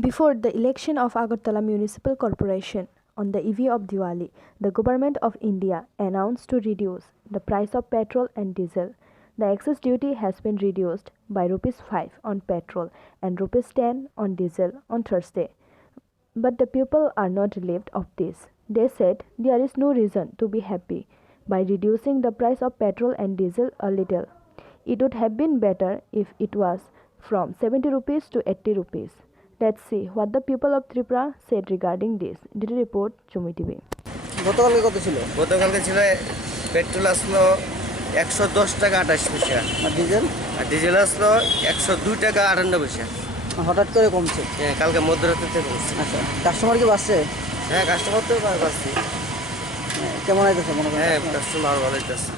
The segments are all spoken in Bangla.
Before the election of Agartala Municipal Corporation on the eve of Diwali, the Government of India announced to reduce the price of petrol and diesel. The excess duty has been reduced by Rs 5 on petrol and Rs 10 on diesel on Thursday. But the people are not relieved of this. They said there is no reason to be happy by reducing the price of petrol and diesel a little. It would have been better if it was from 70 rupees to 80 rupees. Let's see what the people of Tripura said regarding this. Did you report Chumi TV? গতকালকে কত ছিল? গতকালকে ছিল পেট্রোল আসলো 110 টাকা 28 পয়সা আর ডিজেল? আর ডিজেল আসলো 102 টাকা 58 পয়সা। হঠাৎ করে কমছে? হ্যাঁ, কালকে মধ্যরাতে থেকে কমছে। আচ্ছা, কাস্টমার কি বাড়ছে? হ্যাঁ, কাস্টমার তো বাড়ছে। কেমন আইতেছে মনে করেন? হ্যাঁ, কাস্টমার ভালো হইতেছে।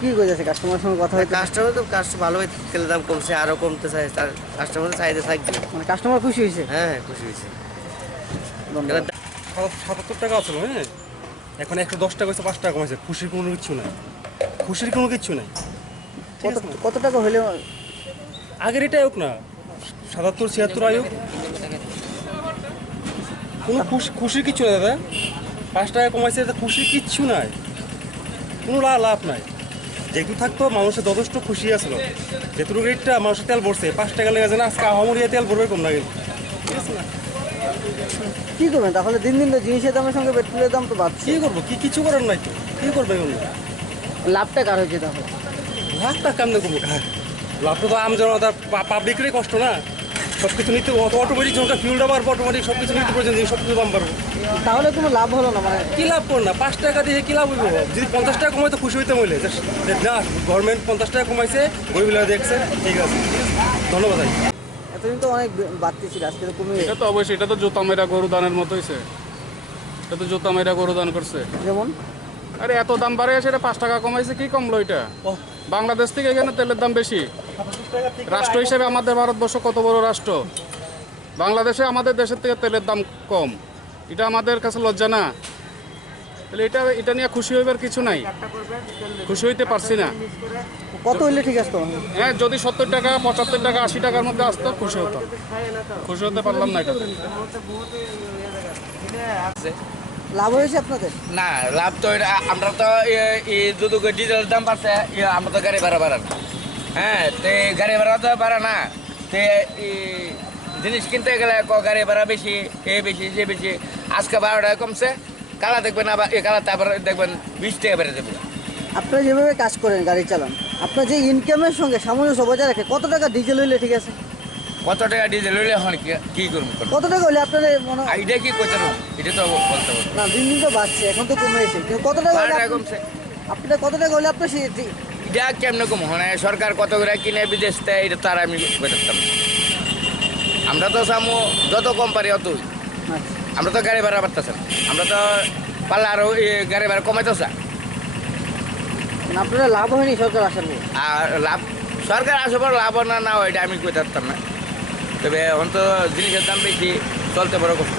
কি কইতেছে কাস্টমারের সঙ্গে কথা হইতে? কাস্টমার ভালো হইতে, তেলের দাম কমছে, আরো কমতে চাই, তার কাস্টমারের চাহিদা থাকবে। মানে কাস্টমার খুশি হয়েছে? হ্যাঁ, খুশি হয়েছে। 77 টাকা আছে, হ্যাঁ, এখন 110 টাকা হয়েছে, 5 টাকা কমেছে। খুশির কোনো কিচ্ছু নাই, খুশির কোনো কিচ্ছু নাই। কত টাকা হলে আগের এটাই হোক না, 77-76 আয়োগ, কোনো খুশির কিচ্ছু নাই দাদা। 5 টাকা কমাইছে, খুশির কিচ্ছু নাই, কোনো লাভ নাই। যেহেতু থাকতো মানুষের যথেষ্ট খুশি আসলো, যেহেতু রেটটা মানুষের তেল ভরছে, 5 টাকা লেগে যায় না, আজকে আহমরিয়া তেল ভরবে কম না গেল, ঠিক আছে না? কি করবেন তাহলে? দিন দিন তো জিনিসের দামের সঙ্গে পেট্রোলের দাম তো বাড়ছে। কী করবো? কিছু করার নাই তো, কী করবে এখন? লাভটা কার হয়েছে তাহলে? লাভটা কেমন করবো? লাভটা তো আমজনতা, পাবলিকেরই কষ্ট না। সব কিছু নিতে অটোমেটিক, যখন ফিউলটা বাড়বো অটোমেটিক সব কিছু নিতে প্রয়োজন, সব কিছু দাম বাড়বো। তাহলে কোনো লাভ হলো না? মানে কী লাভ করো না? 5 টাকা দিয়ে কী লাভ হইব? যদি 50 টাকা কমাই তো খুশি হইতে বলে না, গভর্নমেন্ট 50 টাকা কমাইছে, গরিবরা দেখছে, ঠিক আছে, ধন্যবাদ। এতদিন তো অনেক বাড়তি ছিল, আজকে তো কমে গেছে। এটা তো অবশ্যই, এটা তো জোতা মেরা গরু দানের মতো হয়েছে। এটা তো জোতা মেরা গরু দান করছে। যেমন আরে এত দাম বাড়ে সেটা 5 টাকা কমাইছে, কি কমলো এটা? বাংলাদেশ থেকে এখানে তেলের দাম বেশি। রাষ্ট্র হিসেবে আমাদের ভারতবর্ষ কত বড় রাষ্ট্র, বাংলাদেশে আমাদের দেশের থেকে তেলের দাম কম, এটা আমাদের কাছে লজ্জা না? তাহলে এটা নিয়ে খুশি হইবার কিছু নাই, খুশি হইতে পারছি না। কত হইলে ঠিক আছে? হ্যাঁ, যদি 70 টাকা 75 টাকা 80 টাকার মধ্যে আসতো খুশি হতো, খুশি হতে পারলাম না। এটা লাভ হয়েছে আপনাদের? না, লাভ তো আমরা তো যদি ডিজেলের দাম বাড়ছে, আমরা তো গাড়ি ভাড়া বাড়ান। হ্যাঁ, তো গাড়ি ভাড়া তো বাড়া না, তো জিনিস কিনতে গেলে গাড়ি ভাড়া বেশি, বেশি, যে বেশি। আজকে 12 টাকা কমছে, কালা দেখবেন আবার কালাতে আবার দেখবেন 20 টাকা বেড়ে দেবে। আপনারা যেভাবে কাজ করেন, গাড়ি চালান, আপনার যে ইনকামের সঙ্গে সামঞ্জস্য বজায় রাখে, কত টাকা ডিজেল হইলে ঠিক আছে? কত টাকা ডিজেল হইলে এখন কি করবো? কত টাকা হইলে আপনার মনে হয়? এটা কি করতে পারবো? এটা তো বলতে পারবো না, দিন দিন তো বাড়ছে, এখন তো কমে এসে, কিন্তু কত টাকা হলে কমছে। আপনার কত টাকা হলে আপনার এটা কেমনে কম হয়? সরকার কত করে কিনে বিদেশ দেয়, এটা তার আমি বেরোতাম। আমরা তো সামু যত কম পারি অতই। আমরা তো গাড়ি ভাড়া বাড়তেছে, আমরা তো পারলে আরো গাড়ি ভাড়া কমাইতে চাই। আপনারা লাভ হয়নি সরকার আসার পর? আর লাভ সরকার আসার পর লাভ না হয় এটা আমি কইতে পারতাম না। তবে এখন তো জিনিসের দাম বেশি, চলতে বড় কষ্ট।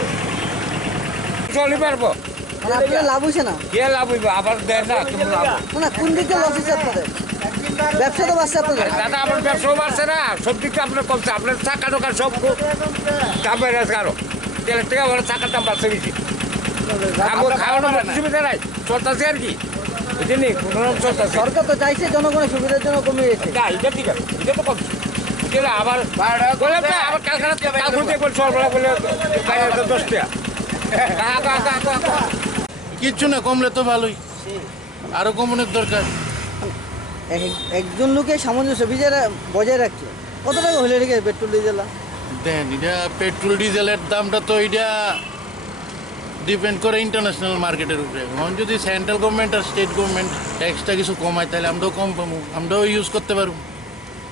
চলি পারবো আপনার লাভ হয়েছে না? কে লাভ হইব? আবার দেয় না তুমি লাভ না, কোন দিকে লস হয়েছে আপনাদের? ব্যবসা তো বাড়ছে আপনাদের? দাদা, আমার ব্যবসাও বাড়ছে না, সব দিকটা আপনার কমছে। আপনার চাকা টোকা সব দাম বেড়ে গেছে, আরো তেলের থেকে আমার চাকার দাম বাড়ছে বেশি। খাওয়ানো সুবিধা নাই, চলতেছে আর কি, বুঝলি? কোনোরকম চলতেছে। সরকার তো চাইছে জনগণের সুবিধার জন্য কমে গেছে। না, এটা ঠিক আছে, এটা তো কমছে। আবার বললাম না, আবার কালখানা সরবরাহ করলে 10 টাকা। কিচ্ছু না, কমলে তো ভালোই, আরো কমানোর দরকার। একজন লোকে সামঞ্জস্য বজায় রাখছে, কত টাকা হলে ঠিক আছে পেট্রোল ডিজেল? দেন, এটা পেট্রোল ডিজেলের দামটা তো এটা ডিপেন্ড করে ইন্টারন্যাশনাল মার্কেটের উপরে। এখন যদি সেন্ট্রাল গভর্নমেন্ট আর স্টেট গভর্নমেন্ট ট্যাক্সটা কিছু কমায়, তাহলে আমরাও কম পাবো, আমরাও ইউজ করতে পারবো।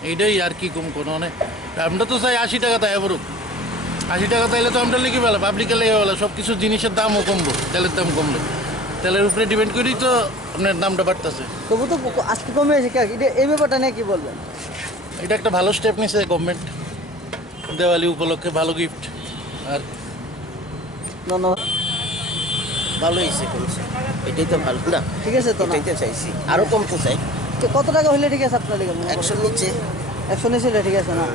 এইটাই আর কি, কম কোনো মানে আমরা তো চাই 80 টাকা তাই বলুক। 80 টাকা তাইলে তো আমরা লিখে পেলাম, পাবলিকে লেগে পেলাম, সব কিছু জিনিসের দামও কমবো, তেলের দাম কমবে। তেলের উপরে ডিপেন্ড করেই তো আপনার দামটা বাড়তেছে। তবু তো আজকে কমে এসে এই ব্যাপারটা নিয়ে কি বলবেন? এটা একটা ভালো স্টেপ নিছে গভর্নমেন্ট, দেওয়ালি উপলক্ষে ভালো গিফট। আর ধন্যবাদ। ভালো হয়েছে, কমছে, এটাই তো ভালো না? ঠিক আছে, তো এটাই তো চাইছি, আরো কমতে চাই। কত টাকা হইলে ঠিক আছে আপনার? 100 নিচে। 100 নিচে ঠিক আছে না?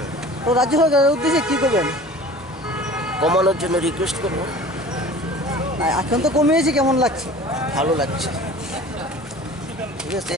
তো রাজ্য সরকারের উদ্দেশ্যে কি করবেন? কমানোর জন্য রিকোয়েস্ট করবো। এখন তো কমিয়েছে, কেমন লাগছে? ভালো লাগছে। ঠিক আছে।